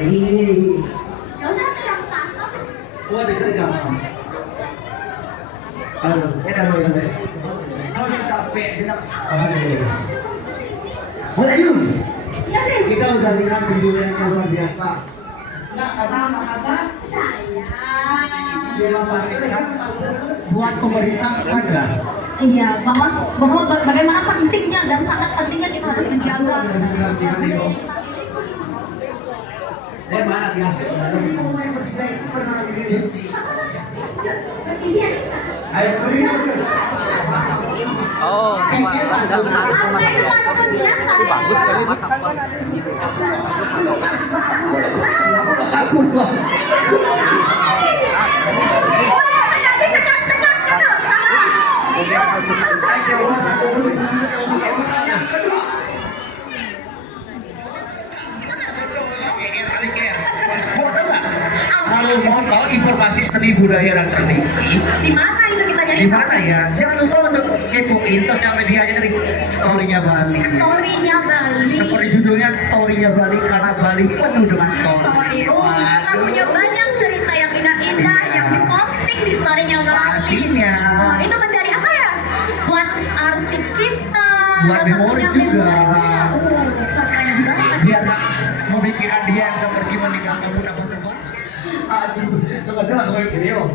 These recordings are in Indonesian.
Jauh saya pegang tas, Wah, dipegang. Aduh, enak banget. Udah capek, enak. Aduh. Boleh yuk. Iya deh. Kita udah lihat video yang luar biasa. Nah, karena apa? Buat pemerintah sadar. Iya, bahwa bagaimana pentingnya dan sangat pentingnya kita harus menjaga. Mana dia sih? Ayo Oh, bagus sekali. Kalau mau tahu informasi seni budaya dan tradisi, Di mana itu kita nyari? di mana ya? Jangan lupa untuk kepoin sosial medianya dari story-nya Bali. Story-nya Bali. Seperti judulnya story-nya Bali karena Bali penuh dengan story. Kita punya banyak cerita yang indah-indah yang diposting di story-nya Bali. Pastinya. Itu menjadi apa ya? Buat arsip kita. Buat dan memori tentunya juga. Keren banget. Biar tak memikirkan dia yang sudah pergi meninggalkan muda masa depan. Aduh, kemudian langsung video.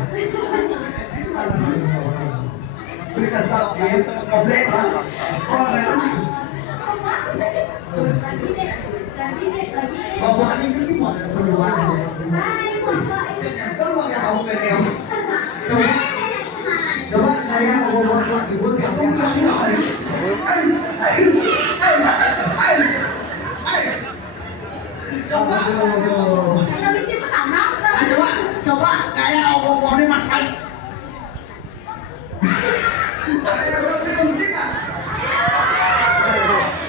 Beri kesal ya, komplek. Bawa ini sih mau perubahan. Kalau yang kamu pengen, coba kalian mau buat ibu yang biasa coba Kita mesti kesana. coba kayak obor-obor Mas Pai.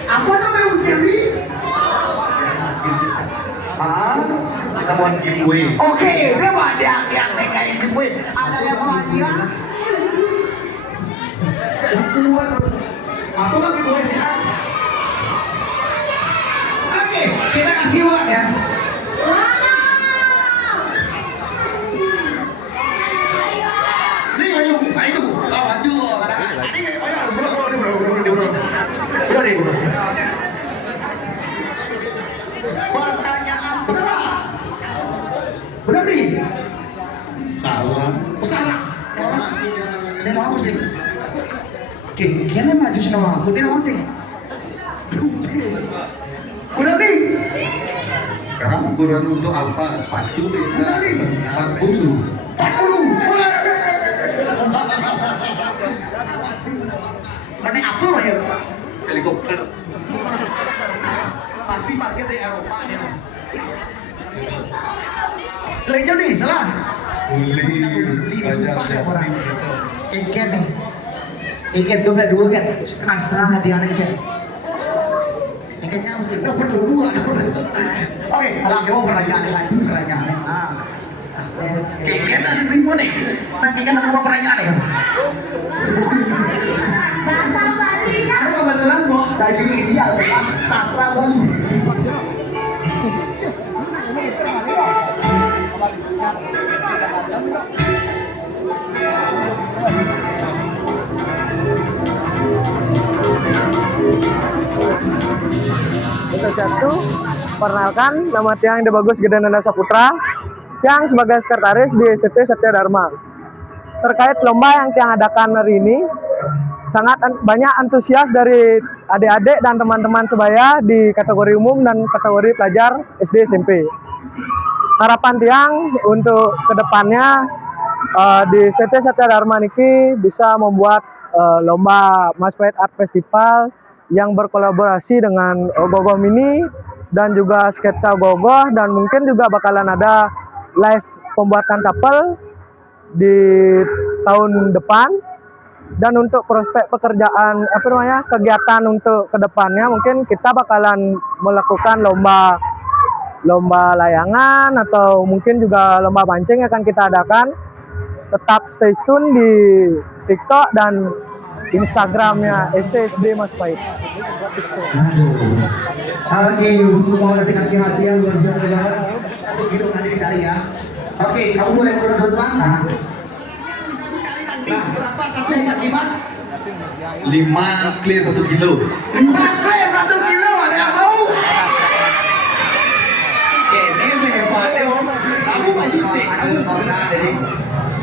Apa namanya ucewi? Kita buat giveaway. Oke, dia mah yang kayak giveaway. Ada yang mau hadiah? Dua terus. Aku mau giveaway sih. Oke, kita kasih uang ya. Nih ayo, ayo, maju. Ini ayo, bro. Pertanyaan benar. Benar nih. Salah. Salah. Ini nama sih. Oke, kayaknya maju sih nama aku. Ini nama sih. Udah nih. Sekarang ukuran untuk apa? Sepatu beda. 40. 40. Mana apa ya? Helikopter. Pasti parkir di Eropa ya. Lejo nih, salah. Ikan nih. Ikan dua kan, setengah hadiahnya ikan. Ikannya mesti perlu dua. Oke, kalau mau pertanyaan lagi pertanyaan. Ikan nasi lima nih. Nanti kan ada pertanyaan ya. Bahasa Balinya. Aku kebetulan mau daging ideal, sastra Bali. Satu, perkenalkan nama Tiang Ide Bagus Gede Nanda Saputra yang sebagai sekretaris di STT Satya Dharma. Terkait lomba yang Tiang adakan hari ini, sangat banyak antusias dari adik-adik dan teman-teman sebaya di kategori umum dan kategori pelajar SD SMP. Harapan Tiang untuk kedepannya di STT Satya Dharma Niki bisa membuat lomba Mas Pahit Art Festival yang berkolaborasi dengan Ogogoh Mini dan juga sketsa Ogogoh, dan mungkin juga bakalan ada live pembuatan tapel di tahun depan. Dan untuk prospek pekerjaan kegiatan untuk kedepannya mungkin kita bakalan melakukan lomba layangan atau mungkin juga lomba mancing akan kita adakan. Tetap stay tune di TikTok dan Instagramnya STSD Mas Pahit. Oke, semua udah dikasih hadiah luar biasa banget. 1 kilo nanti dicari ya. Oke, kamu boleh menurut mana? Nah, berapa 1,5? 5 clear 1 kilo. 5 kilo 1 kilo, ada yang mau? Ini hebatnya om. Kamu maju sih, kamu pernah jadi.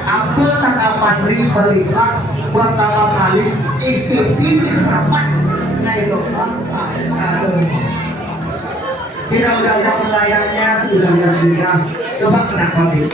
Apa tanggapan melihat pertama kali STP di Trapas? Ya itu. Tidak udah lihat layarnya, sudah lihat juga. Coba kenapa nih?